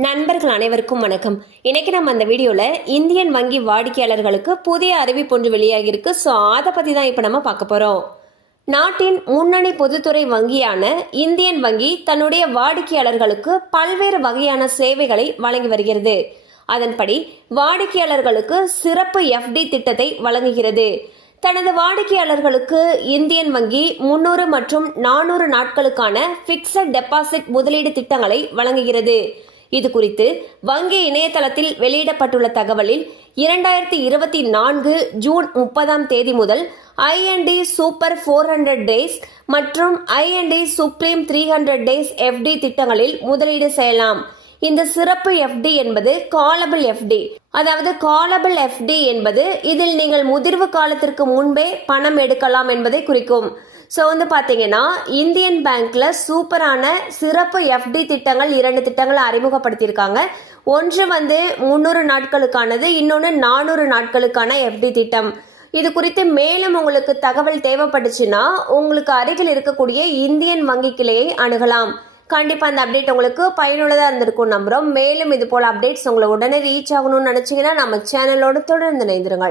நண்பர்கள் அனைவருக்கும் வணக்கம். இன்னைக்கு நம்ம அந்த வீடியோவில் இந்தியன் வங்கி வாடிக்கையாளர்களுக்கு புதிய அறிவிப்பு ஒன்று வெளியாகியிருக்கு. ஸோ அதை பற்றி தான் இப்போ நம்ம பார்க்க போகிறோம் நாட்டின் முன்னணி பொதுத்துறை வங்கியான இந்தியன் வங்கி தன்னுடைய வாடிக்கையாளர்களுக்கு பல்வேறு வகையான சேவைகளை வழங்கி வருகிறது. அதன்படி வாடிக்கையாளர்களுக்கு சிறப்பு எஃப்டி திட்டத்தை வழங்குகிறது. தனது வாடிக்கையாளர்களுக்கு இந்தியன் வங்கி முன்னூறு மற்றும் நானூறு நாட்களுக்கான ஃபிக்ஸட் டெபாசிட் முதலீடு திட்டங்களை வழங்குகிறது. இது குறித்து வங்கி இணையதளத்தில் வெளியிடப்பட்டுள்ள தகவலில் இரண்டாயிரத்தி இருபத்தி நான்கு ஜூன் முப்பதாம் தேதி முதல் IND super four hundred days மற்றும் IND supreme three hundred days FD திட்டங்களில் முதலீடு செய்யலாம். இந்த சிறப்பு எஃப்டி என்பது காலபிள் எஃப்டி அதாவது காலபிள் எஃப்டி என்பது இதில் நீங்கள் முதிர்வு காலத்திற்கு முன்பே பணம் எடுக்கலாம் என்பதை குறிக்கும். ஸோ வந்து பார்த்தீங்கன்னா இந்தியன் பேங்க்ல சூப்பரான சிறப்பு எஃப்டி திட்டங்கள் இரண்டு திட்டங்களை அறிமுகப்படுத்தியிருக்காங்க. ஒன்று வந்து முந்நூறு நாட்களுக்கானது இன்னொன்று நானூறு நாட்களுக்கான எஃப்டி திட்டம். இது குறித்து மேலும் உங்களுக்கு தகவல் தேவைப்பட்டுச்சுன்னா உங்களுக்கு அருகில் இருக்கக்கூடிய இந்தியன் வங்கி கிளையை அணுகலாம். கண்டிப்பாக அந்த அப்டேட் உங்களுக்கு பயனுள்ளதாக இருந்திருக்கும் நம்புகிறோம் மேலும் இது போல் அப்டேட்ஸ் உங்களை உடனே ரீச் ஆகணும்னு நினச்சிங்கன்னா நம்ம சேனலோடு தொடர்ந்து இணைந்திருங்கள்.